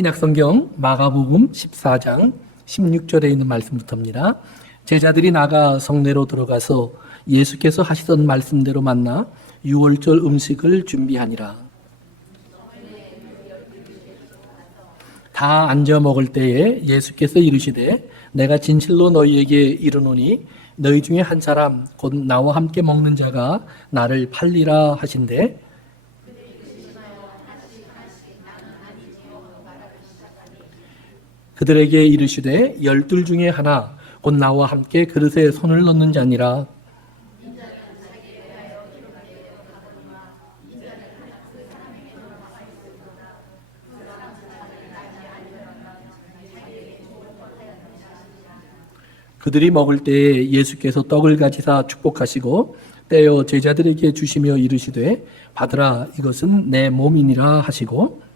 신약성경 마가복음 14장 16절에 있는 말씀부터입니다. 제자들이 나가 성내로 들어가서 예수께서 하시던 말씀대로 만나 유월절 음식을 준비하니라. 다 앉아 먹을 때에 예수께서 이르시되 내가 진실로 너희에게 이르노니 너희 중에 한 사람 곧 나와 함께 먹는 자가 나를 팔리라 하신대. 그들에게 이르시되 12 중에 하나 곧 나와 함께 그릇에 손을 넣는 자니라. 그들이 먹을 때에 예수께서 떡을 가지사 축복하시고 떼어 제자들에게 주시며 이르시되 받으라 이것은 내 몸이니라 하시고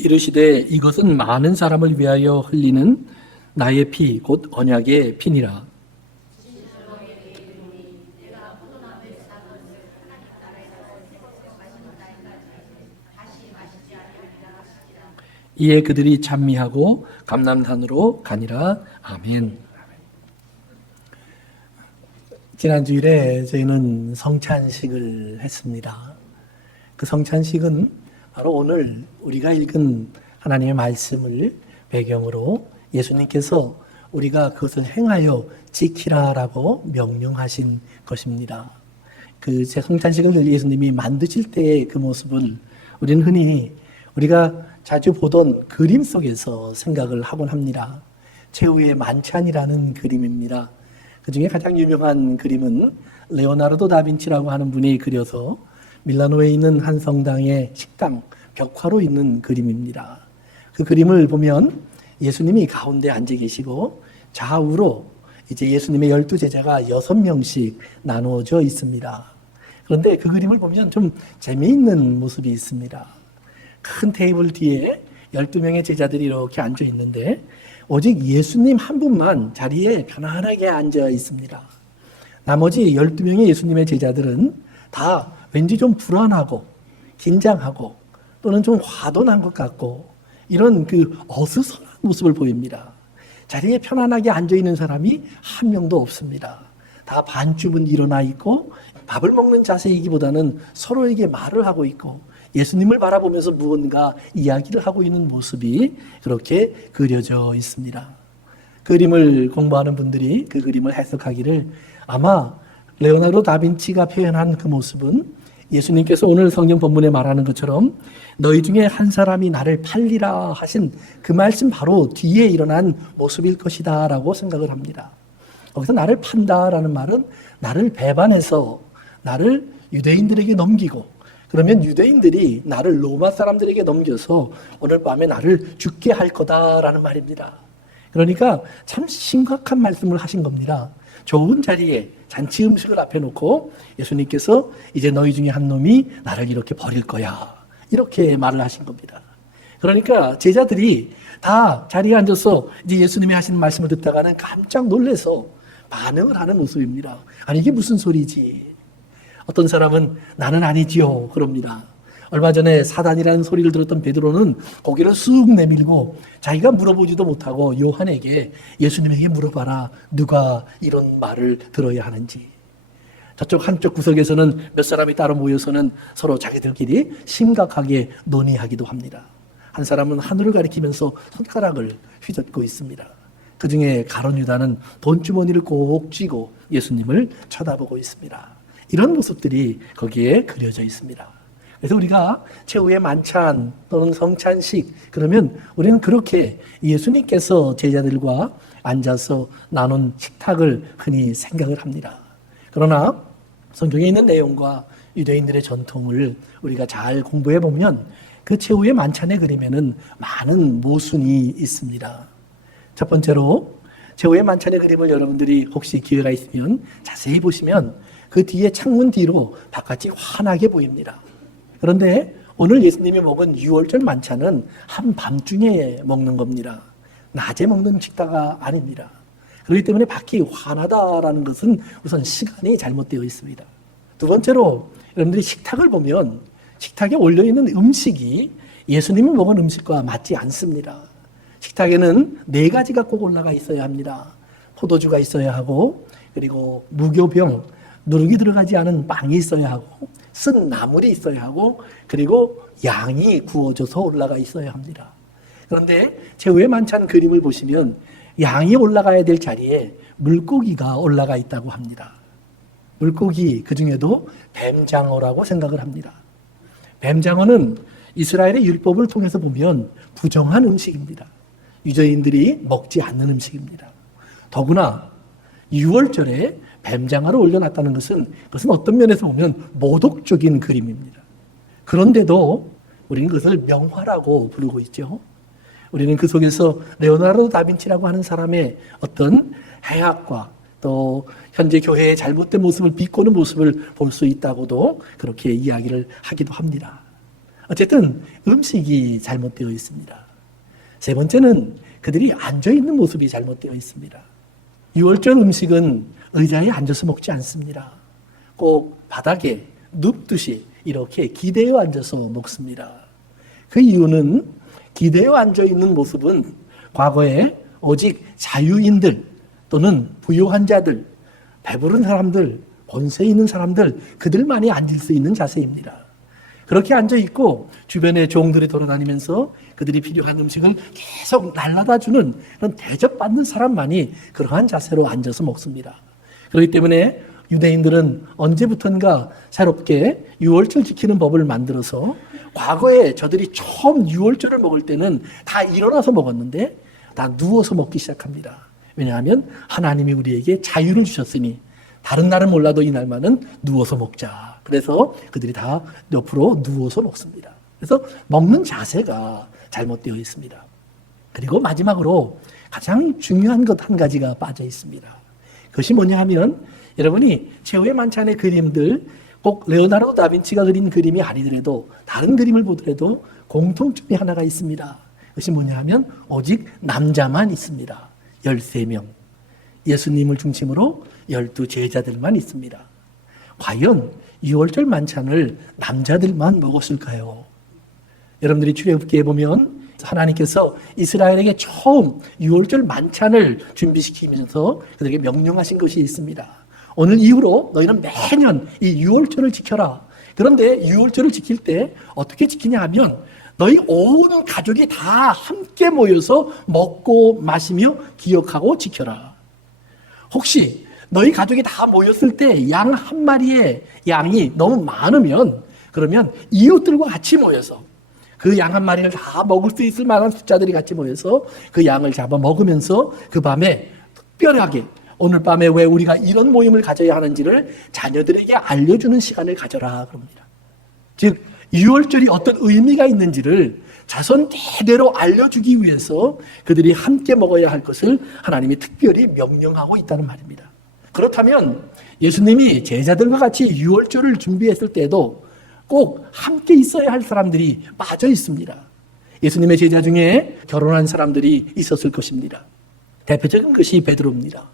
이르시되 이것은 많은 사람을 위하여 흘리는 나의 피 곧 언약의 피니라. 이에 그들이 찬미하고 감람산으로 가니라. 아멘. 지난 주일에 저희는 성찬식을 했습니다. 그 성찬식은 바로 오늘 우리가 읽은 하나님의 말씀을 배경으로 예수님께서 우리가 그것을 행하여 지키라라고 명령하신 것입니다. 그 제 성찬식을 예수님이 만드실 때의 그 모습을 우리는 흔히 우리가 자주 보던 그림 속에서 생각을 하곤 합니다. 최후의 만찬이라는 그림입니다. 그 중에 가장 유명한 그림은 레오나르도 다빈치라고 하는 분이 그려서 밀라노에 있는 한 성당의 식당 벽화로 있는 그림입니다. 그 그림을 보면 예수님이 가운데 앉아 계시고 좌우로 이제 예수님의 12제자가 6명씩 나누어져 있습니다. 그런데 그 그림을 보면 좀 재미있는 모습이 있습니다. 큰 테이블 뒤에 12명의 제자들이 이렇게 앉아 있는데 오직 예수님 한 분만 자리에 편안하게 앉아 있습니다. 나머지 12명의 예수님의 제자들은 다 왠지 좀 불안하고 긴장하고 또는 좀 화도난 것 같고 이런 그 어수선한 모습을 보입니다. 자리에 편안하게 앉아 있는 사람이 한 명도 없습니다. 다 반쯤은 일어나 있고 밥을 먹는 자세이기보다는 서로에게 말을 하고 있고 예수님을 바라보면서 무언가 이야기를 하고 있는 모습이 그렇게 그려져 있습니다. 그림을 공부하는 분들이 그 그림을 해석하기를 아마 레오나르도 다빈치가 표현한 그 모습은 예수님께서 오늘 성경 본문에 말하는 것처럼 너희 중에 한 사람이 나를 팔리라 하신 그 말씀 바로 뒤에 일어난 모습일 것이다 라고 생각을 합니다. 거기서 나를 판다라는 말은 나를 배반해서 나를 유대인들에게 넘기고 그러면 유대인들이 나를 로마 사람들에게 넘겨서 오늘 밤에 나를 죽게 할 거다라는 말입니다. 그러니까 참 심각한 말씀을 하신 겁니다. 좋은 자리에 잔치 음식을 앞에 놓고 예수님께서 이제 너희 중에 한 놈이 나를 이렇게 버릴 거야. 이렇게 말을 하신 겁니다. 그러니까 제자들이 다 자리에 앉아서 이제 예수님이 하시는 말씀을 듣다가는 깜짝 놀라서 반응을 하는 모습입니다. 아니 이게 무슨 소리지? 어떤 사람은 나는 아니지요 그럽니다. 얼마 전에 사단이라는 소리를 들었던 베드로는 고개를 쑥 내밀고 자기가 물어보지도 못하고 요한에게 예수님에게 물어봐라 누가 이런 말을 들어야 하는지. 저쪽 한쪽 구석에서는 몇 사람이 따로 모여서는 서로 자기들끼리 심각하게 논의하기도 합니다. 한 사람은 하늘을 가리키면서 손가락을 휘젓고 있습니다. 그 중에 가룟 유다는 돈주머니를 꼭 쥐고 예수님을 쳐다보고 있습니다. 이런 모습들이 거기에 그려져 있습니다. 그래서 우리가 최후의 만찬 또는 성찬식 그러면 우리는 그렇게 예수님께서 제자들과 앉아서 나눈 식탁을 흔히 생각을 합니다. 그러나 성경에 있는 내용과 유대인들의 전통을 우리가 잘 공부해 보면 그 최후의 만찬의 그림에는 많은 모순이 있습니다. 첫 번째로 최후의 만찬의 그림을 여러분들이 혹시 기회가 있으면 자세히 보시면 그 뒤에 창문 뒤로 바깥이 환하게 보입니다. 그런데 오늘 예수님이 먹은 유월절 만찬은 한밤중에 먹는 겁니다. 낮에 먹는 식사가 아닙니다. 그렇기 때문에 밖이 환하다라는 것은 우선 시간이 잘못되어 있습니다. 두 번째로 여러분들이 식탁을 보면 식탁에 올려있는 음식이 예수님이 먹은 음식과 맞지 않습니다. 식탁에는 4가지가 꼭 올라가 있어야 합니다. 포도주가 있어야 하고, 그리고 무교병, 누룩이 들어가지 않은 빵이 있어야 하고, 쓴 나물이 있어야 하고, 그리고 양이 구워져서 올라가 있어야 합니다. 그런데 최후의 만찬 그림을 보시면 양이 올라가야 될 자리에 물고기가 올라가 있다고 합니다. 물고기, 그 중에도 뱀장어라고 생각을 합니다. 뱀장어는 이스라엘의 율법을 통해서 보면 부정한 음식입니다. 유대인들이 먹지 않는 음식입니다. 더구나 6월절에 뱀장어를 올려놨다는 것은 그것은 어떤 면에서 보면 모독적인 그림입니다. 그런데도 우리는 그것을 명화라고 부르고 있죠. 우리는 그 속에서 레오나르도 다빈치라고 하는 사람의 어떤 해학과 또 현재 교회의 잘못된 모습을 비꼬는 모습을 볼 수 있다고도 그렇게 이야기를 하기도 합니다. 어쨌든 음식이 잘못되어 있습니다. 세 번째는 그들이 앉아있는 모습이 잘못되어 있습니다. 6월절 음식은 의자에 앉아서 먹지 않습니다. 꼭 바닥에 눕듯이 이렇게 기대어 앉아서 먹습니다. 그 이유는 기대어 앉아있는 모습은 과거에 오직 자유인들 또는 부유한 자들, 배부른 사람들, 권세 있는 사람들, 그들만이 앉을 수 있는 자세입니다. 그렇게 앉아있고 주변에 종들이 돌아다니면서 그들이 필요한 음식을 계속 날라다 주는 그런 대접받는 사람만이 그러한 자세로 앉아서 먹습니다. 그렇기 때문에 유대인들은 언제부턴가 새롭게 유월절 지키는 법을 만들어서 과거에 저들이 처음 유월절을 먹을 때는 다 일어나서 먹었는데 다 누워서 먹기 시작합니다. 왜냐하면 하나님이 우리에게 자유를 주셨으니 다른 날은 몰라도 이 날만은 누워서 먹자. 그래서 그들이 다 옆으로 누워서 먹습니다. 그래서 먹는 자세가 잘못되어 있습니다. 그리고 마지막으로 가장 중요한 것 한 가지가 빠져 있습니다. 그것이 뭐냐 하면 여러분이 최후의 만찬의 그림들 꼭 레오나르도 다빈치가 그린 그림이 아니더라도 다른 그림을 보더라도 공통점이 하나가 있습니다. 그것이 뭐냐 하면 오직 남자만 있습니다. 13명. 예수님을 중심으로 12제자들만 있습니다. 과연 6월절 만찬을 남자들만 먹었을까요? 여러분들이 출애굽기에 보면 하나님께서 이스라엘에게 처음 6월절 만찬을 준비시키면서 그들에게 명령하신 것이 있습니다. 오늘 이후로 너희는 매년 이 6월절을 지켜라. 그런데 6월절을 지킬 때 어떻게 지키냐 하면 너희 온 가족이 다 함께 모여서 먹고 마시며 기억하고 지켜라. 혹시 너희 가족이 다 모였을 때 양 한 마리의 양이 너무 많으면 그러면 이웃들과 같이 모여서 그 양 한 마리를 다 먹을 수 있을 만한 숫자들이 같이 모여서 그 양을 잡아 먹으면서 그 밤에 특별하게 오늘 밤에 왜 우리가 이런 모임을 가져야 하는지를 자녀들에게 알려주는 시간을 가져라 그럽니다. 즉 6월절이 어떤 의미가 있는지를 자손 대대로 알려주기 위해서 그들이 함께 먹어야 할 것을 하나님이 특별히 명령하고 있다는 말입니다. 그렇다면 예수님이 제자들과 같이 6월절을 준비했을 때도 꼭 함께 있어야 할 사람들이 빠져 있습니다. 예수님의 제자 중에 결혼한 사람들이 있었을 것입니다. 대표적인 것이 베드로입니다.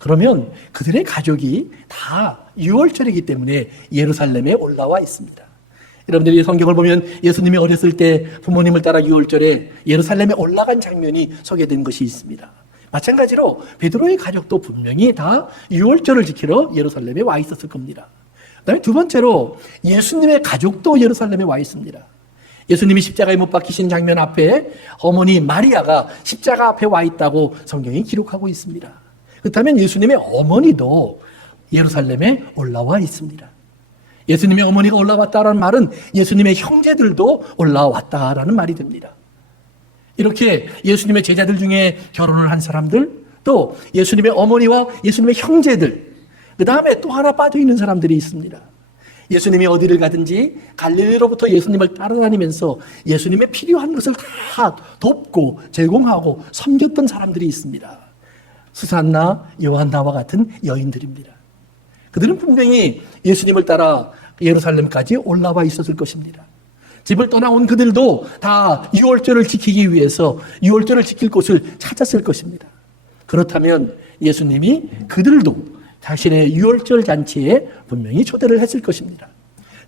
그러면 그들의 가족이 다 6월절이기 때문에 예루살렘에 올라와 있습니다. 여러분들이 성경을 보면 예수님이 어렸을 때 부모님을 따라 6월절에 예루살렘에 올라간 장면이 소개된 것이 있습니다. 마찬가지로 베드로의 가족도 분명히 다 6월절을 지키러 예루살렘에 와 있었을 겁니다. 그다음에 두 번째로 예수님의 가족도 예루살렘에 와 있습니다. 예수님이 십자가에 못 박히신 장면 앞에 어머니 마리아가 십자가 앞에 와 있다고 성경이 기록하고 있습니다. 그렇다면 예수님의 어머니도 예루살렘에 올라와 있습니다. 예수님의 어머니가 올라왔다라는 말은 예수님의 형제들도 올라왔다라는 말이 됩니다. 이렇게 예수님의 제자들 중에 결혼을 한 사람들, 또 예수님의 어머니와 예수님의 형제들, 그 다음에 또 하나 빠져있는 사람들이 있습니다. 예수님이 어디를 가든지 갈릴리로부터 예수님을 따라다니면서 예수님의 필요한 것을 다 돕고 제공하고 섬겼던 사람들이 있습니다. 수산나, 요한나와 같은 여인들입니다. 그들은 분명히 예수님을 따라 예루살렘까지 올라와 있었을 것입니다. 집을 떠나온 그들도 다 6월절을 지키기 위해서 6월절을 지킬 곳을 찾았을 것입니다. 그렇다면 예수님이 그들도 자신의 6월절 잔치에 분명히 초대를 했을 것입니다.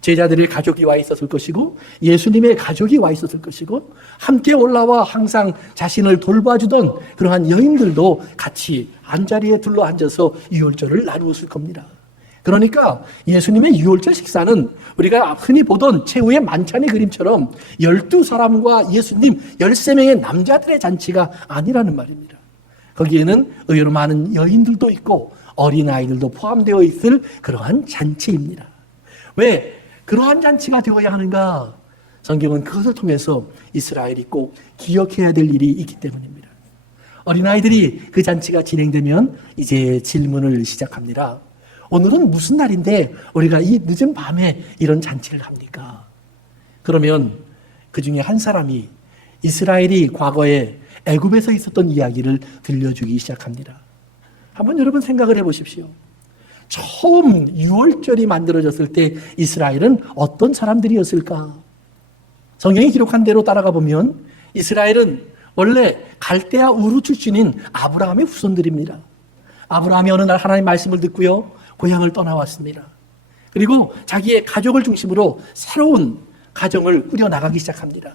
제자들의 가족이 와 있었을 것이고 예수님의 가족이 와 있었을 것이고 함께 올라와 항상 자신을 돌봐주던 그러한 여인들도 같이 한자리에 둘러앉아서 유월절을 나누었을 겁니다. 그러니까 예수님의 유월절 식사는 우리가 흔히 보던 최후의 만찬의 그림처럼 12사람과 예수님 13명의 남자들의 잔치가 아니라는 말입니다. 거기에는 의외로 많은 여인들도 있고 어린아이들도 포함되어 있을 그러한 잔치입니다. 왜 그러한 잔치가 되어야 하는가? 성경은 그것을 통해서 이스라엘이 꼭 기억해야 될 일이 있기 때문입니다. 어린아이들이 그 잔치가 진행되면 이제 질문을 시작합니다. 오늘은 무슨 날인데 우리가 이 늦은 밤에 이런 잔치를 합니까? 그러면 그 중에 한 사람이 이스라엘이 과거에 애굽에서 있었던 이야기를 들려주기 시작합니다. 한번 여러분 생각을 해보십시오. 처음 유월절이 만들어졌을 때 이스라엘은 어떤 사람들이었을까? 성경이 기록한 대로 따라가 보면 이스라엘은 원래 갈대아 우르 출신인 아브라함의 후손들입니다. 아브라함이 어느 날 하나님의 말씀을 듣고요, 고향을 떠나왔습니다. 그리고 자기의 가족을 중심으로 새로운 가정을 꾸려나가기 시작합니다.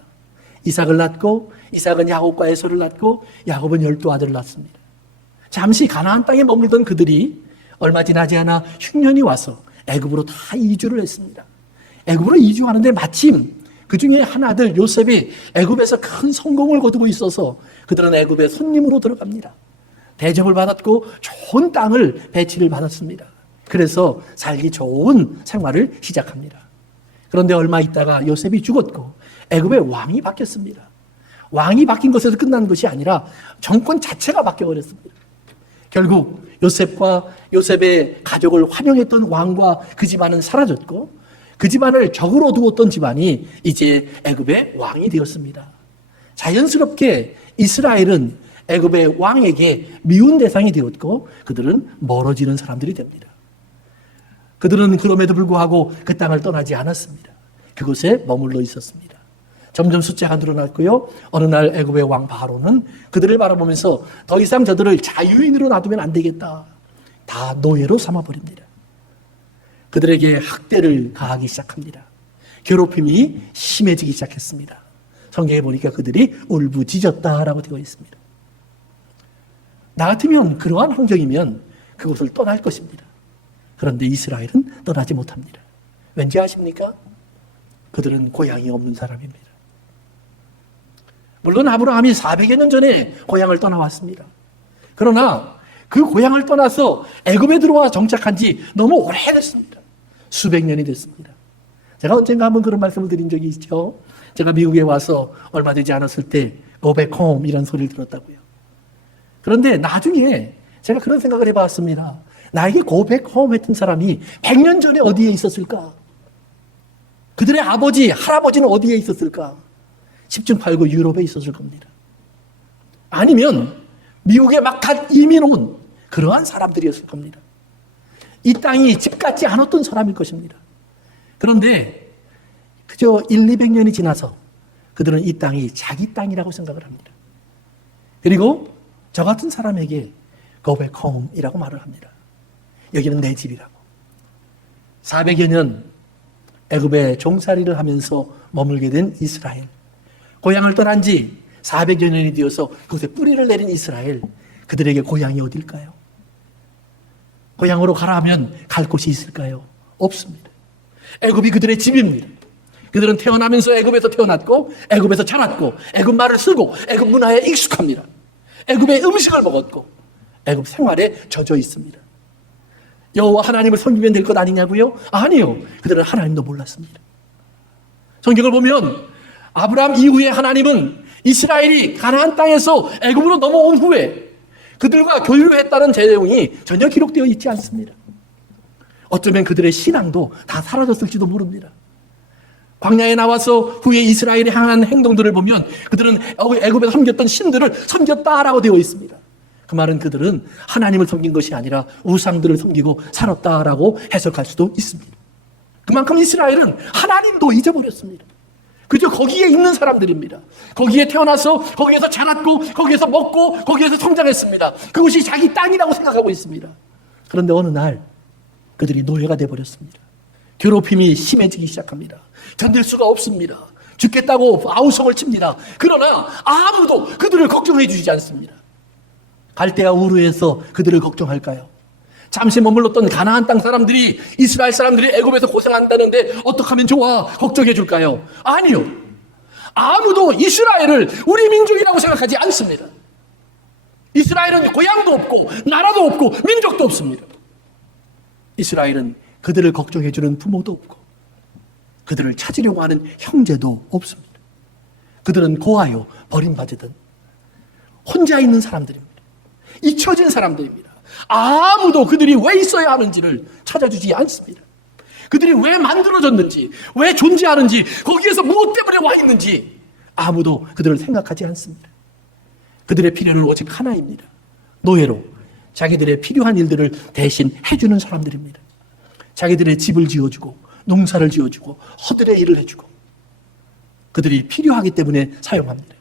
이삭을 낳고 이삭은 야곱과 에서를 낳고 야곱은 12아들을 낳습니다. 잠시 가나안 땅에 머물던 그들이 얼마 지나지 않아 흉년이 와서 애굽으로 다 이주를 했습니다. 애굽으로 이주하는데 마침 그 중에 한 아들 요셉이 애굽에서 큰 성공을 거두고 있어서 그들은 애굽에 손님으로 들어갑니다. 대접을 받았고 좋은 땅을 배치를 받았습니다. 그래서 살기 좋은 생활을 시작합니다. 그런데 얼마 있다가 요셉이 죽었고 애굽의 왕이 바뀌었습니다. 왕이 바뀐 것에서 끝난 것이 아니라 정권 자체가 바뀌어버렸습니다. 결국 요셉과 요셉의 가족을 환영했던 왕과 그 집안은 사라졌고 그 집안을 적으로 두었던 집안이 이제 애굽의 왕이 되었습니다. 자연스럽게 이스라엘은 애굽의 왕에게 미운 대상이 되었고 그들은 멀어지는 사람들이 됩니다. 그들은 그럼에도 불구하고 그 땅을 떠나지 않았습니다. 그곳에 머물러 있었습니다. 점점 숫자가 늘어났고요. 어느 날 애굽의 왕 바로는 그들을 바라보면서 더 이상 저들을 자유인으로 놔두면 안 되겠다. 다 노예로 삼아버립니다. 그들에게 학대를 가하기 시작합니다. 괴롭힘이 심해지기 시작했습니다. 성경에 보니까 그들이 울부짖었다라고 되어 있습니다. 나 같으면 그러한 환경이면 그곳을 떠날 것입니다. 그런데 이스라엘은 떠나지 못합니다. 왠지 아십니까? 그들은 고향이 없는 사람입니다. 물론 아브라함이 400여 년 전에 고향을 떠나왔습니다. 그러나 그 고향을 떠나서 애굽에 들어와 정착한 지 너무 오래됐습니다. 수백 년이 됐습니다. 제가 언젠가 한번 그런 말씀을 드린 적이 있죠. 제가 미국에 와서 얼마 되지 않았을 때 Go back home 이라는 소리를 들었다고요. 그런데 나중에 제가 그런 생각을 해봤습니다. 나에게 Go back home 했던 사람이 100년 전에 어디에 있었을까? 그들의 아버지, 할아버지는 어디에 있었을까? 10중 8구 유럽에 있었을 겁니다. 아니면 미국에 막 갓 이민 온 그러한 사람들이었을 겁니다. 이 땅이 집 같지 않았던 사람일 것입니다. 그런데 그저 200년이 지나서 그들은 이 땅이 자기 땅이라고 생각을 합니다. 그리고 저 같은 사람에게 Go back home 이라고 말을 합니다. 여기는 내 집이라고. 400여 년 애굽에 종살이를 하면서 머물게 된 이스라엘. 고향을 떠난 지 400여 년이 되어서 그곳에 뿌리를 내린 이스라엘. 그들에게 고향이 어딜까요? 고향으로 가라 하면 갈 곳이 있을까요? 없습니다. 애굽이 그들의 집입니다. 그들은 태어나면서 애굽에서 태어났고 애굽에서 자랐고 애굽 말을 쓰고 애굽 문화에 익숙합니다. 애굽의 음식을 먹었고 애굽 생활에 젖어 있습니다. 여호와 하나님을 섬기면 될 것 아니냐고요? 아니요. 그들은 하나님도 몰랐습니다. 성경을 보면 아브라함 이후에 하나님은 이스라엘이 가나안 땅에서 애굽으로 넘어온 후에 그들과 교류를 했다는 내용이 전혀 기록되어 있지 않습니다. 어쩌면 그들의 신앙도 다 사라졌을지도 모릅니다. 광야에 나와서 후에 이스라엘이 향한 행동들을 보면 그들은 애굽에서 섬겼던 신들을 섬겼다라고 되어 있습니다. 그 말은 그들은 하나님을 섬긴 것이 아니라 우상들을 섬기고 살았다라고 해석할 수도 있습니다. 그만큼 이스라엘은 하나님도 잊어버렸습니다. 그저 거기에 있는 사람들입니다. 거기에 태어나서 거기에서 자랐고 거기에서 먹고 거기에서 성장했습니다. 그것이 자기 땅이라고 생각하고 있습니다. 그런데 어느 날 그들이 노예가 되어버렸습니다. 괴롭힘이 심해지기 시작합니다. 견딜 수가 없습니다. 죽겠다고 아우성을 칩니다. 그러나 아무도 그들을 걱정해 주지 않습니다. 갈대아 우르에서 그들을 걱정할까요? 잠시 머물렀던 가나안 땅 사람들이, 이스라엘 사람들이 애굽에서 고생한다는데 어떻게 하면 좋아? 걱정해 줄까요? 아니요. 아무도 이스라엘을 우리 민족이라고 생각하지 않습니다. 이스라엘은 고향도 없고 나라도 없고 민족도 없습니다. 이스라엘은 그들을 걱정해 주는 부모도 없고 그들을 찾으려고 하는 형제도 없습니다. 그들은 고아요, 버림받은 혼자 있는 사람들입니다. 잊혀진 사람들입니다. 아무도 그들이 왜 있어야 하는지를 찾아주지 않습니다. 그들이 왜 만들어졌는지, 왜 존재하는지, 거기에서 무엇 때문에 와 있는지 아무도 그들을 생각하지 않습니다. 그들의 필요는 오직 하나입니다. 노예로 자기들의 필요한 일들을 대신 해주는 사람들입니다. 자기들의 집을 지어주고 농사를 지어주고 허들의 일을 해주고 그들이 필요하기 때문에 사용합니다.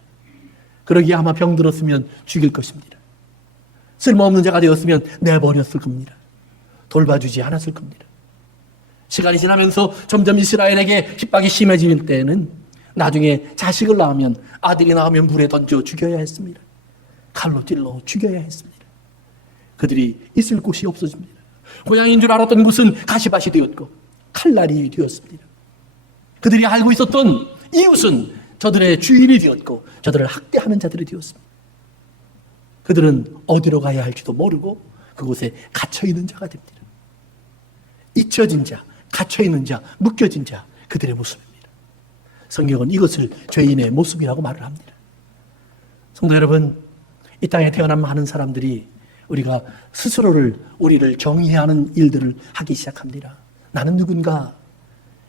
그러기에 아마 병들었으면 죽일 것입니다. 쓸모없는 자가 되었으면 내버렸을 겁니다. 돌봐주지 않았을 겁니다. 시간이 지나면서 점점 이스라엘에게 핍박이 심해질 때에는 나중에 자식을 낳으면, 아들이 낳으면 물에 던져 죽여야 했습니다. 칼로 찔러 죽여야 했습니다. 그들이 있을 곳이 없어집니다. 고향인 줄 알았던 곳은 가시밭이 되었고 칼날이 되었습니다. 그들이 알고 있었던 이웃은 저들의 주인이 되었고 저들을 학대하는 자들이 되었습니다. 그들은 어디로 가야 할지도 모르고 그곳에 갇혀있는 자가 됩니다. 잊혀진 자, 갇혀있는 자, 묶여진 자, 그들의 모습입니다. 성경은 이것을 죄인의 모습이라고 말을 합니다. 성도 여러분, 이 땅에 태어난 많은 사람들이 우리가 스스로를, 우리를 정의해야 하는 일들을 하기 시작합니다. 나는 누군가?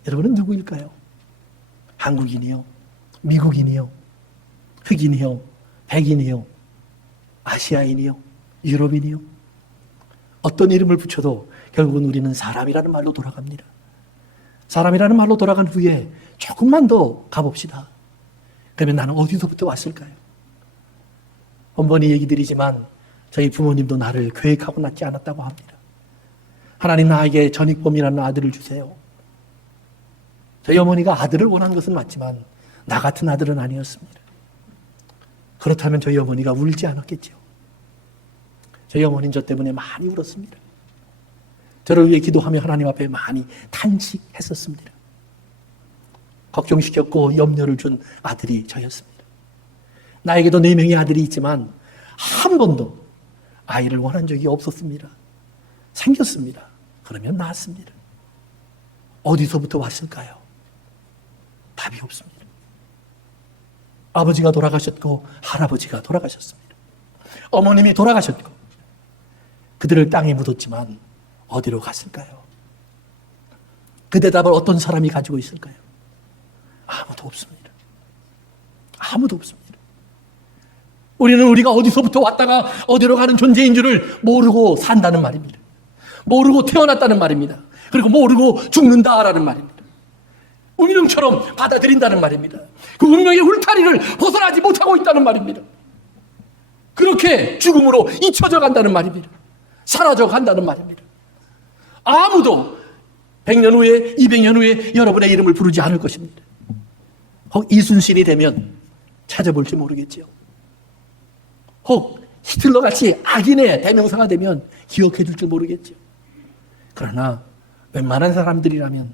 여러분은 누구일까요? 한국인이요? 미국인이요? 흑인이요? 백인이요? 아시아인이요? 유럽인이요? 어떤 이름을 붙여도 결국은 우리는 사람이라는 말로 돌아갑니다. 사람이라는 말로 돌아간 후에 조금만 더 가봅시다. 그러면 나는 어디서부터 왔을까요? 번번이 얘기 드리지만 저희 부모님도 나를 계획하고 낳지 않았다고 합니다. 하나님 나에게 전익범이라는 아들을 주세요. 저희 어머니가 아들을 원한 것은 맞지만 나 같은 아들은 아니었습니다. 그렇다면 저희 어머니가 울지 않았겠죠. 저희 어머니는 저 때문에 많이 울었습니다. 저를 위해 기도하며 하나님 앞에 많이 탄식했었습니다. 걱정시켰고 염려를 준 아들이 저였습니다. 나에게도 4명의 아들이 있지만 한 번도 아이를 원한 적이 없었습니다. 생겼습니다. 그러면 낳았습니다. 어디서부터 왔을까요? 답이 없습니다. 아버지가 돌아가셨고 할아버지가 돌아가셨습니다. 어머님이 돌아가셨고 그들을 땅에 묻었지만 어디로 갔을까요? 그 대답을 어떤 사람이 가지고 있을까요? 아무도 없습니다. 아무도 없습니다. 우리는 우리가 어디서부터 왔다가 어디로 가는 존재인 줄을 모르고 산다는 말입니다. 모르고 태어났다는 말입니다. 그리고 모르고 죽는다라는 말입니다. 운명처럼 받아들인다는 말입니다. 그 운명의 울타리를 벗어나지 못하고 있다는 말입니다. 그렇게 죽음으로 잊혀져 간다는 말입니다. 사라져 간다는 말입니다. 아무도 100년 후에 200년 후에 여러분의 이름을 부르지 않을 것입니다. 혹 이순신이 되면 찾아볼지 모르겠죠. 혹 히틀러같이 악인의 대명사가 되면 기억해 줄지 모르겠죠. 그러나 웬만한 사람들이라면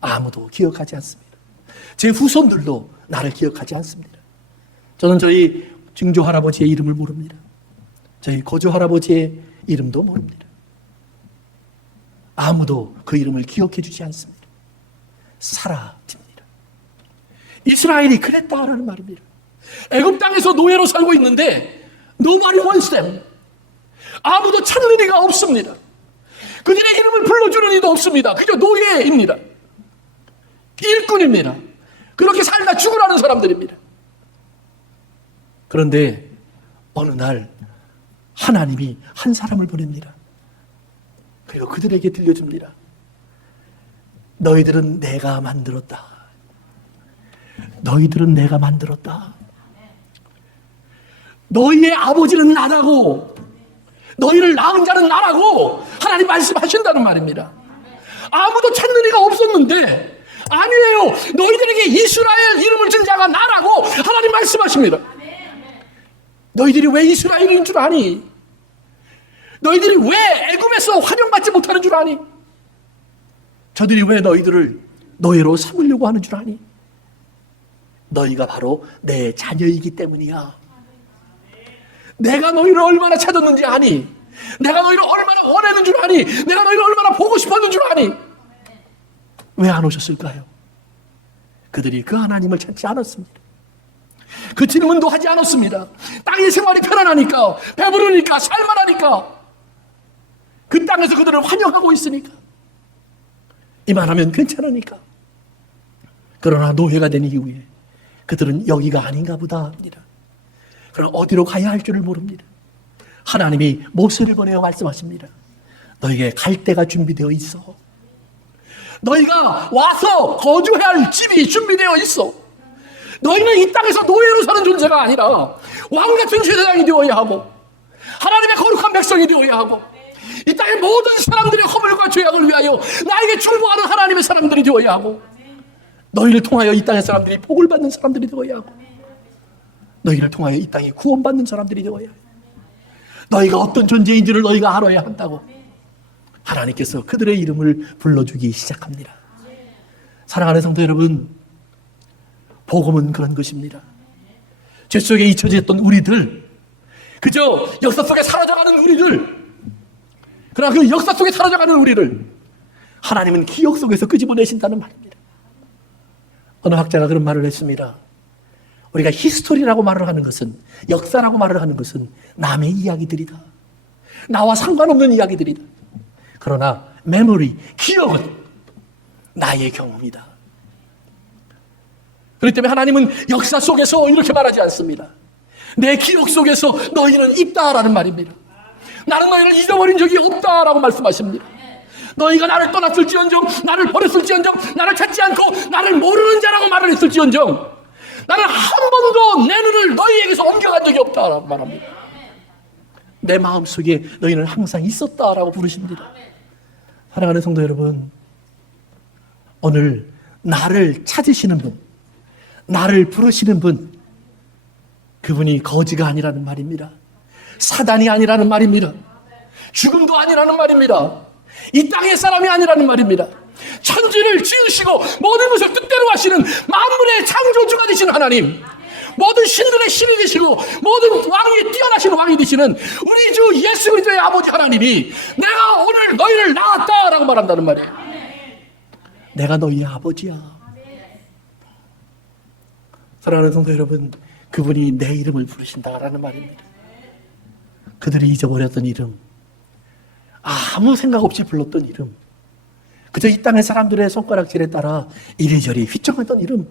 아무도 기억하지 않습니다. 제 후손들도 나를 기억하지 않습니다. 저는 저희 증조 할아버지의 이름을 모릅니다. 저희 고조 할아버지의 이름도 모릅니다. 아무도 그 이름을 기억해 주지 않습니다. 사라집니다. 이스라엘이 그랬다라는 말입니다. 애굽 땅에서 노예로 살고 있는데 Nobody wants them. 아무도 찾는 이가 없습니다. 그들의 이름을 불러주는 이도 없습니다. 그저 노예입니다. 일꾼입니다. 그렇게 살다 죽으라는 사람들입니다. 그런데 어느 날 하나님이 한 사람을 보냅니다. 그리고 그들에게 들려줍니다. 너희들은 내가 만들었다. 너희들은 내가 만들었다. 너희의 아버지는 나라고 너희를 낳은 자는 나라고 하나님 말씀하신다는 말입니다. 아무도 찾는 이가 없었는데 아니에요. 너희들에게 이스라엘 이름을 준 자가 나라고 하나님 말씀하십니다. 너희들이 왜 이스라엘인 줄 아니? 너희들이 왜 애굽에서 환영받지 못하는 줄 아니? 저들이 왜 너희들을 노예로 삼으려고 하는 줄 아니? 너희가 바로 내 자녀이기 때문이야. 내가 너희를 얼마나 찾았는지 아니? 내가 너희를 얼마나 원하는 줄 아니? 내가 너희를 얼마나 보고 싶었는 줄 아니? 왜 안 오셨을까요? 그들이 그 하나님을 찾지 않았습니다. 그 질문도 하지 않았습니다. 땅의 생활이 편안하니까, 배부르니까, 살만하니까, 그 땅에서 그들을 환영하고 있으니까, 이만하면 괜찮으니까. 그러나 노예가 된 이후에 그들은 여기가 아닌가 보다 합니다. 그러나 어디로 가야 할 줄을 모릅니다. 하나님이 모세를 보내어 말씀하십니다. 너에게 갈 데가 준비되어 있어. 너희가 와서 거주해야 할 집이 준비되어 있어. 너희는 이 땅에서 노예로 사는 존재가 아니라 왕같은 제사장이 되어야 하고 하나님의 거룩한 백성이 되어야 하고 이 땅의 모든 사람들의 허물과 죄악을 위하여 나에게 중보하는 하나님의 사람들이 되어야 하고 너희를 통하여 이 땅의 사람들이 복을 받는 사람들이 되어야 하고 너희를 통하여 이 땅에 구원받는 사람들이 되어야 하고 너희가 어떤 존재인지를 너희가 알아야 한다고 하나님께서 그들의 이름을 불러주기 시작합니다. 사랑하는 성도 여러분, 복음은 그런 것입니다. 죄 속에 잊혀졌던 우리들, 그저 역사 속에 사라져가는 우리들, 그러나 그 역사 속에 사라져가는 우리를 하나님은 기억 속에서 끄집어내신다는 말입니다. 어느 학자가 그런 말을 했습니다. 우리가 히스토리라고 말을 하는 것은, 역사라고 말을 하는 것은 남의 이야기들이다. 나와 상관없는 이야기들이다. 그러나 메모리, 기억은 나의 경험이다. 그렇기 때문에 하나님은 역사 속에서 이렇게 말하지 않습니다. 내 기억 속에서 너희는 있다라는 말입니다. 나는 너희를 잊어버린 적이 없다라고 말씀하십니다. 너희가 나를 떠났을지언정, 나를 버렸을지언정, 나를 찾지 않고 나를 모르는 자라고 말을 했을지언정 나는 한 번도 내 눈을 너희에게서 옮겨간 적이 없다라고 말합니다. 내 마음속에 너희는 항상 있었다라고 부르십니다. 사랑하는 성도 여러분, 오늘 나를 찾으시는 분, 나를 부르시는 분, 그분이 거지가 아니라는 말입니다. 사단이 아니라는 말입니다. 죽음도 아니라는 말입니다. 이 땅의 사람이 아니라는 말입니다. 천지를 지으시고 모든 것을 뜻대로 하시는 만물의 창조주가 되시는 하나님, 모든 신들의 신이 되시고 모든 왕이 뛰어나신 왕이 되시는 우리 주 예수 그리스도의 아버지 하나님이 내가 오늘 너희를 낳았다라고 말한다는 말이에요. 내가 너희의 아버지야. 사랑하는 성도 여러분, 그분이 내 이름을 부르신다라는 말입니다. 그들이 잊어버렸던 이름, 아무 생각 없이 불렀던 이름, 그저 이 땅의 사람들의 손가락질에 따라 이리저리 휘청했던 이름,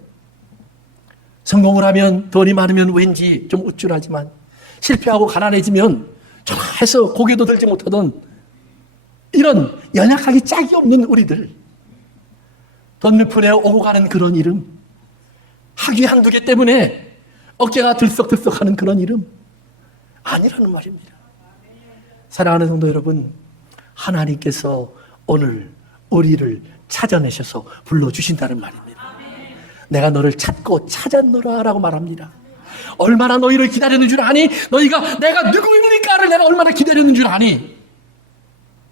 성공을 하면 돈이 많으면 왠지 좀 우쭐하지만 실패하고 가난해지면 좋아해서 고개도 들지 못하던 이런 연약하기 짝이 없는 우리들, 덧느푼에 오고 가는 그런 이름, 학위 한두 개 때문에 어깨가 들썩들썩하는 그런 이름 아니라는 말입니다. 사랑하는 성도 여러분, 하나님께서 오늘 우리를 찾아내셔서 불러주신다는 말입니다. 내가 너를 찾고 찾았노라 라고 말합니다. 얼마나 너희를 기다렸는 줄 아니? 너희가 내가 누구입니까를 내가 얼마나 기다렸는 줄 아니?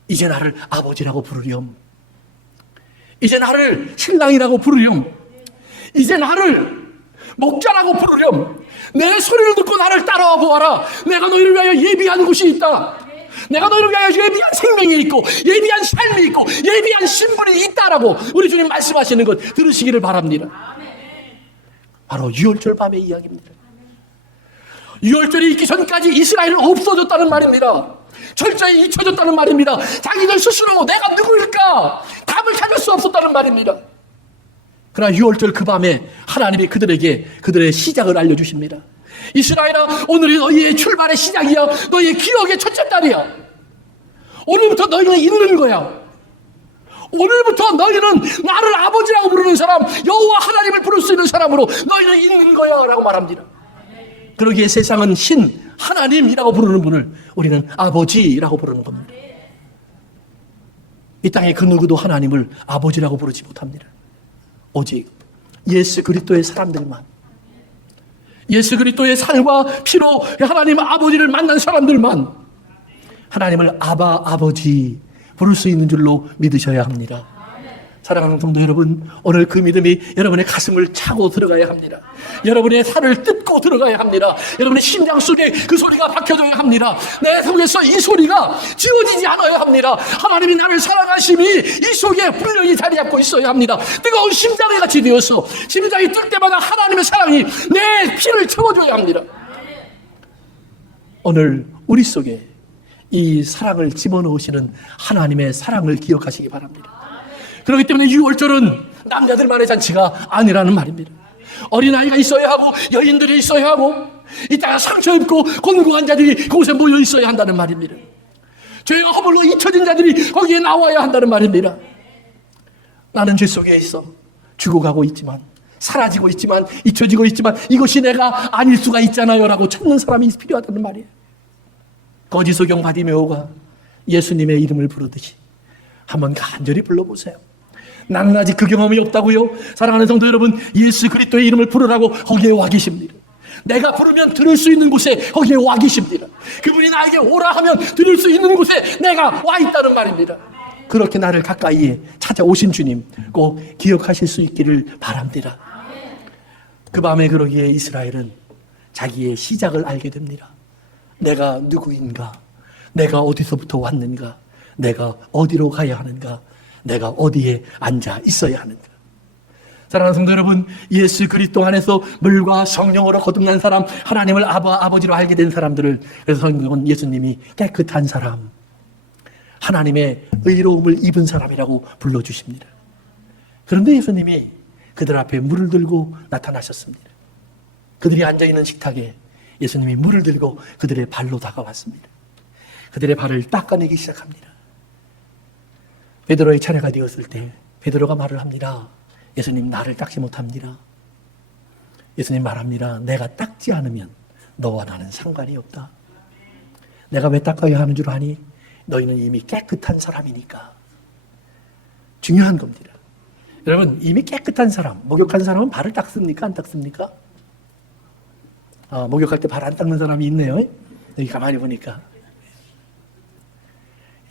이제 나를 아버지라고 부르렴. 이제 나를 신랑이라고 부르렴. 이제 나를 목자라고 부르렴. 내 소리를 듣고 나를 따라와 보아라. 내가 너희를 위하여 예비한 곳이 있다. 내가 너희를 위하여 예비한 생명이 있고 예비한 삶이 있고 예비한 신분이 있다라고 우리 주님 말씀하시는 것 들으시기를 바랍니다. 바로 유월절 밤의 이야기입니다. 유월절이 있기 전까지 이스라엘은 없어졌다는 말입니다. 철저히 잊혀졌다는 말입니다. 자기들 스스로 내가 누구일까 답을 찾을 수 없었다는 말입니다. 그러나 유월절 그 밤에 하나님이 그들에게 그들의 시작을 알려주십니다. 이스라엘아, 오늘이 너희의 출발의 시작이야. 너희의 기억의 첫째 달이야. 오늘부터 너희는 있는 거야. 오늘부터 너희는 나를 아버지라고 부르는 사람, 여호와 하나님을 부를 수 있는 사람으로 너희는 있는 거야 라고 말합니다. 그러기에 세상은 신, 하나님이라고 부르는 분을 우리는 아버지라고 부르는 겁니다. 이 땅의 그 누구도 하나님을 아버지라고 부르지 못합니다. 오직 예수 그리스도의 사람들만, 예수 그리스도의 살과 피로 하나님 아버지를 만난 사람들만 하나님을 아바, 아버지 부를 수 있는 줄로 믿으셔야 합니다. 사랑하는 성도 여러분, 오늘 그 믿음이 여러분의 가슴을 차고 들어가야 합니다. 여러분의 살을 뜯고 들어가야 합니다. 여러분의 심장 속에 그 소리가 박혀져야 합니다. 내 속에서 이 소리가 지워지지 않아야 합니다. 하나님이 나를 사랑하심이 이 속에 분명히 자리 잡고 있어야 합니다. 뜨거운 심장이 같이 되어서 심장이 뛸 때마다 하나님의 사랑이 내 피를 채워줘야 합니다. 오늘 우리 속에 이 사랑을 집어넣으시는 하나님의 사랑을 기억하시기 바랍니다. 그렇기 때문에 6월절은 남자들만의 잔치가 아니라는 말입니다. 어린아이가 있어야 하고 여인들이 있어야 하고 이따가 상처 입고 곤고한 자들이 그곳에 모여 있어야 한다는 말입니다. 죄가 허물로 잊혀진 자들이 거기에 나와야 한다는 말입니다. 나는 죄 속에 있어 죽어가고 있지만, 사라지고 있지만, 잊혀지고 있지만 이것이 내가 아닐 수가 있잖아요 라고 찾는 사람이 필요하다는 말이에요. 거지소경 바디메오가 예수님의 이름을 부르듯이 한번 간절히 불러보세요. 나는 아직 그 경험이 없다고요? 사랑하는 성도 여러분, 예수 그리스도의 이름을 부르라고 거기에 와 계십니다. 내가 부르면 들을 수 있는 곳에 거기에 와 계십니다. 그분이 나에게 오라 하면 들을 수 있는 곳에 내가 와 있다는 말입니다. 그렇게 나를 가까이에 찾아오신 주님 꼭 기억하실 수 있기를 바랍니다. 그 밤에 그러기에 이스라엘은 자기의 시작을 알게 됩니다. 내가 누구인가? 내가 어디서부터 왔는가? 내가 어디로 가야 하는가? 내가 어디에 앉아 있어야 하는가? 사랑하는 성도 여러분, 예수 그리스도 안에서 물과 성령으로 거듭난 사람, 하나님을 아버지로 알게 된 사람들을, 그래서 성경은 예수님이 깨끗한 사람, 하나님의 의로움을 입은 사람이라고 불러주십니다. 그런데 예수님이 그들 앞에 물을 들고 나타나셨습니다. 그들이 앉아있는 식탁에 예수님이 물을 들고 그들의 발로 다가왔습니다. 그들의 발을 닦아내기 시작합니다. 베드로의 차례가 되었을 때 베드로가 말을 합니다. 예수님, 나를 닦지 못합니다. 예수님 말합니다. 내가 닦지 않으면 너와 나는 상관이 없다. 내가 왜 닦아야 하는 줄 아니? 너희는 이미 깨끗한 사람이니까. 중요한 겁니다. 여러분, 이미 깨끗한 사람, 목욕한 사람은 발을 닦습니까? 안 닦습니까? 목욕할 때 발 안 닦는 사람이 있네요. 여기 가만히 보니까.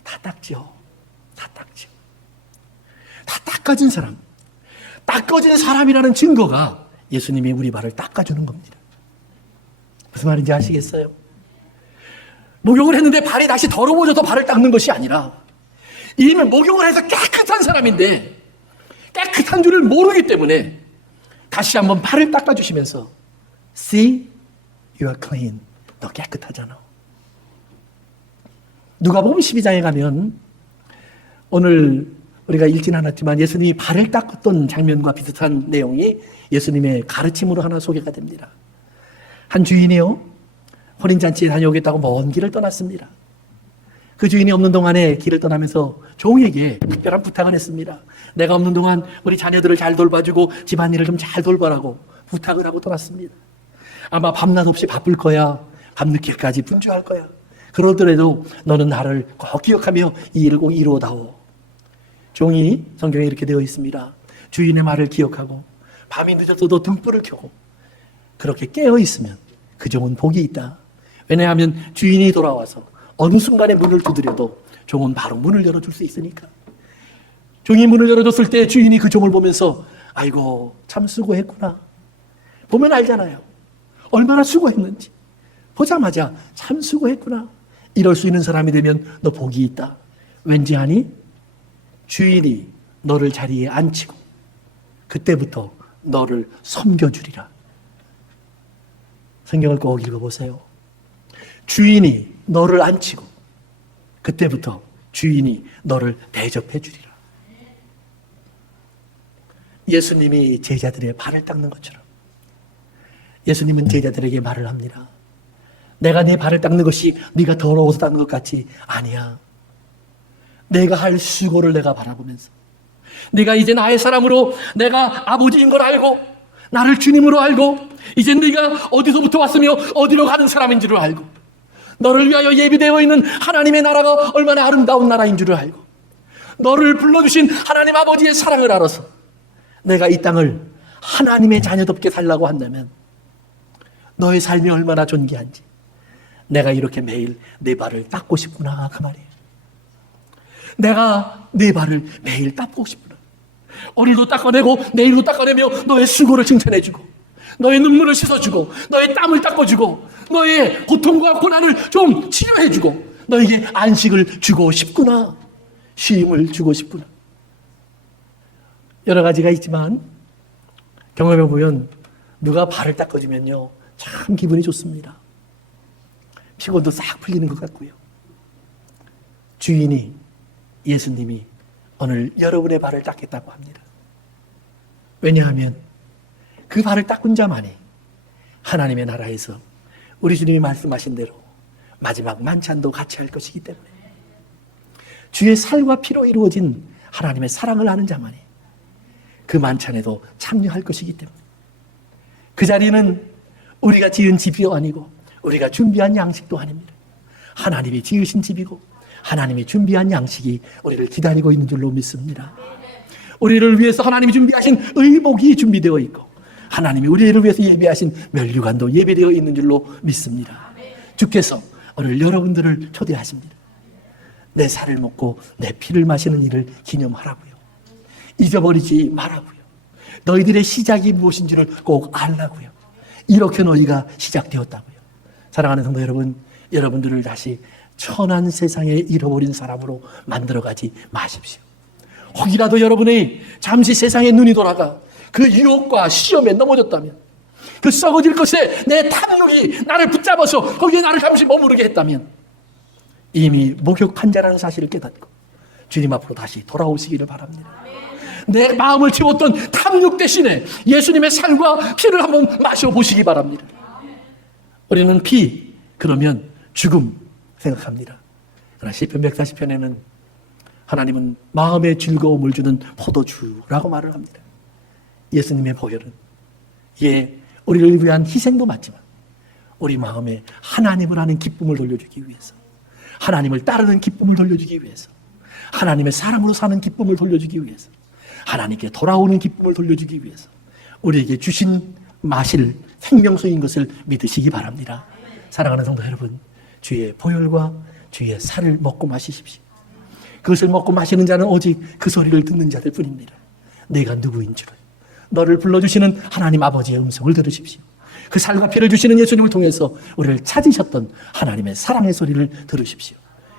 다 닦죠. 다 닦죠. 다 닦아진 사람. 닦아진 사람이라는 증거가 예수님이 우리 발을 닦아주는 겁니다. 무슨 말인지 아시겠어요? 목욕을 했는데 발이 다시 더러워져서 발을 닦는 것이 아니라 이미 목욕을 해서 깨끗한 사람인데 깨끗한 줄을 모르기 때문에 다시 한번 발을 닦아주시면서 See, you are clean. 너 깨끗하잖아. 누가복음 12장에 가면 오늘 우리가 읽지는 않았지만 예수님이 발을 닦았던 장면과 비슷한 내용이 예수님의 가르침으로 하나 소개가 됩니다. 한 주인이요, 혼인잔치에 다녀오겠다고 먼 길을 떠났습니다. 그 주인이 없는 동안에 길을 떠나면서 종에게 특별한 부탁을 했습니다. 내가 없는 동안 우리 자녀들을 잘 돌봐주고 집안일을 좀 잘 돌봐라고 부탁을 하고 떠났습니다. 아마 밤낮 없이 바쁠 거야. 밤늦게까지 분주할 거야. 그러더라도 너는 나를 꼭 기억하며 이 일을 꼭 이루어다오. 종이 성경에 이렇게 되어 있습니다. 주인의 말을 기억하고 밤이 늦어서도 등불을 켜고 그렇게 깨어 있으면 그 종은 복이 있다. 왜냐하면 주인이 돌아와서 어느 순간에 문을 두드려도 종은 바로 문을 열어줄 수 있으니까. 종이 문을 열어줬을 때 주인이 그 종을 보면서 아이고 참 수고했구나. 보면 알잖아요. 얼마나 수고했는지. 보자마자 참 수고했구나. 이럴 수 있는 사람이 되면 너 복이 있다. 왠지 아니? 주인이 너를 자리에 앉히고 그때부터 너를 섬겨주리라. 성경을 꼭 읽어보세요. 주인이 너를 앉히고 그때부터 주인이 너를 대접해 주리라. 예수님이 제자들의 발을 닦는 것처럼 예수님은 제자들에게 말을 합니다. 내가 네 발을 닦는 것이 네가 더러워서 닦는 것 같지? 아니야. 내가 할 수고를 내가 바라보면서 네가 이제 나의 사람으로 내가 아버지인 걸 알고 나를 주님으로 알고 이제 네가 어디서부터 왔으며 어디로 가는 사람인 줄을 알고 너를 위하여 예비되어 있는 하나님의 나라가 얼마나 아름다운 나라인 줄을 알고 너를 불러주신 하나님 아버지의 사랑을 알아서 내가 이 땅을 하나님의 자녀답게 살라고 한다면 너의 삶이 얼마나 존귀한지 내가 이렇게 매일 내 발을 닦고 싶구나, 그 말이에요. 내가 내 발을 매일 닦고 싶구나. 오늘도 닦아내고 내일도 닦아내며 너의 수고를 칭찬해주고 너의 눈물을 씻어주고 너의 땀을 닦아주고 너의 고통과 고난을 좀 치료해주고 너에게 안식을 주고 싶구나, 쉼을 주고 싶구나. 여러 가지가 있지만 경험해보면 누가 발을 닦아주면요 참 기분이 좋습니다. 피곤도 싹 풀리는 것 같고요. 주인이, 예수님이 오늘 여러분의 발을 닦겠다고 합니다. 왜냐하면 그 발을 닦은 자만이 하나님의 나라에서 우리 주님이 말씀하신 대로 마지막 만찬도 같이 할 것이기 때문에 주의 살과 피로 이루어진 하나님의 사랑을 아는 자만이 그 만찬에도 참여할 것이기 때문에 그 자리는 우리가 지은 집이 아니고 우리가 준비한 양식도 아닙니다. 하나님이 지으신 집이고 하나님이 준비한 양식이 우리를 기다리고 있는 줄로 믿습니다. 우리를 위해서 하나님이 준비하신 의복이 준비되어 있고 하나님이 우리를 위해서 예비하신 면류관도 예비되어 있는 줄로 믿습니다. 주께서 오늘 여러분들을 초대하십니다. 내 살을 먹고 내 피를 마시는 일을 기념하라고요. 잊어버리지 말라고요. 너희들의 시작이 무엇인지를 꼭 알라고요. 이렇게 너희가 시작되었다고요. 사랑하는 성도 여러분, 여러분들을 다시 천한 세상에 잃어버린 사람으로 만들어가지 마십시오. 혹이라도 여러분이 잠시 세상에 눈이 돌아가 그 유혹과 시험에 넘어졌다면, 그 썩어질 것에 내 탐욕이 나를 붙잡아서 거기에 나를 잠시 머무르게 했다면 이미 목욕한 자라는 사실을 깨닫고 주님 앞으로 다시 돌아오시기를 바랍니다. 내 마음을 채웠던 탐욕 대신에 예수님의 살과 피를 한번 마셔보시기 바랍니다. 우리는 피, 그러면 죽음 생각합니다. 그러나 시편 140편에는 하나님은 마음의 즐거움을 주는 포도주라고 말을 합니다. 예수님의 보혈은 우리를 위한 희생도 맞지만 우리 마음에 하나님을 아는 기쁨을 돌려주기 위해서, 하나님을 따르는 기쁨을 돌려주기 위해서, 하나님의 사랑으로 사는 기쁨을 돌려주기 위해서, 하나님께 돌아오는 기쁨을 돌려주기 위해서 우리에게 주신 마실 생명수인 것을 믿으시기 바랍니다. 사랑하는 성도 여러분, 주의 보혈과 주의 살을 먹고 마시십시오. 그것을 먹고 마시는 자는 오직 그 소리를 듣는 자들 뿐입니다. 내가 누구인 줄을, 너를 불러주시는 하나님 아버지의 음성을 들으십시오. 그 살과 피를 주시는 예수님을 통해서 우리를 찾으셨던 하나님의 사랑의 소리를 들으십시오.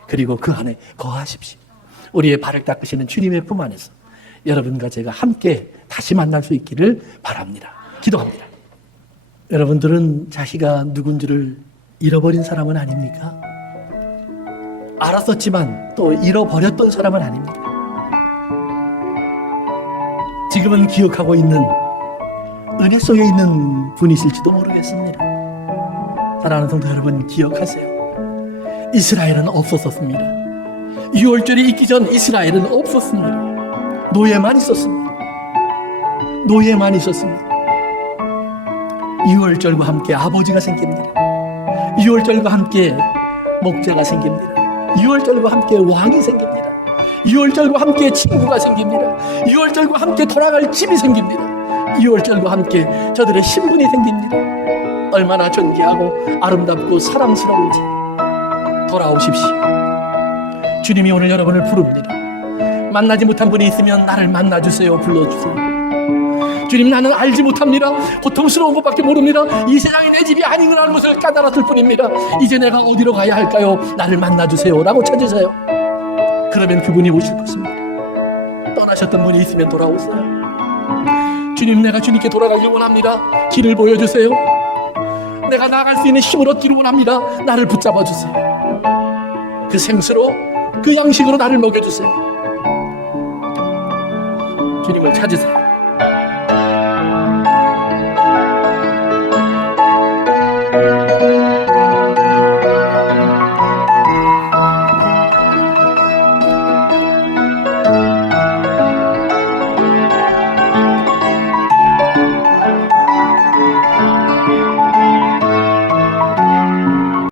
그리고 그 안에 거하십시오. 우리의 발을 닦으시는 주님의 품 안에서 여러분과 제가 함께 다시 만날 수 있기를 바랍니다. 기도합니다. 여러분들은 자기가 누군지를 잃어버린 사람은 아닙니까? 알았었지만 또 잃어버렸던 사람은 아닙니다. 지금은 기억하고 있는 은혜 속에 있는 분이실지도 모르겠습니다. 사랑하는 성도 여러분, 기억하세요. 이스라엘은 없었습니다. 6월절이 있기 전 이스라엘은 없었습니다. 노예만 있었습니다. 노예만 있었습니다. 6월절과 함께 아버지가 생깁니다. 6월절과 함께 목자가 생깁니다. 6월절과 함께 왕이 생깁니다. 6월절과 함께 친구가 생깁니다. 6월절과 함께 돌아갈 집이 생깁니다. 6월절과 함께 저들의 신분이 생깁니다. 얼마나 존귀하고 아름답고 사랑스러운지 돌아오십시오. 주님이 오늘 여러분을 부릅니다. 만나지 못한 분이 있으면 나를 만나주세요. 불러주세요. 주님, 나는 알지 못합니다. 고통스러운 것밖에 모릅니다. 이 세상이 내 집이 아니라는 것을 깨달았을 뿐입니다. 이제 내가 어디로 가야 할까요? 나를 만나주세요 라고 찾으세요. 그러면 그분이 오실 것입니다. 떠나셨던 분이 있으면 돌아오세요. 주님, 내가 주님께 돌아가기를 원합니다. 길을 보여주세요. 내가 나아갈 수 있는 힘을 얻기를 원합니다. 나를 붙잡아 주세요. 그 생수로, 그 양식으로 나를 먹여주세요. 주님을 찾으세요.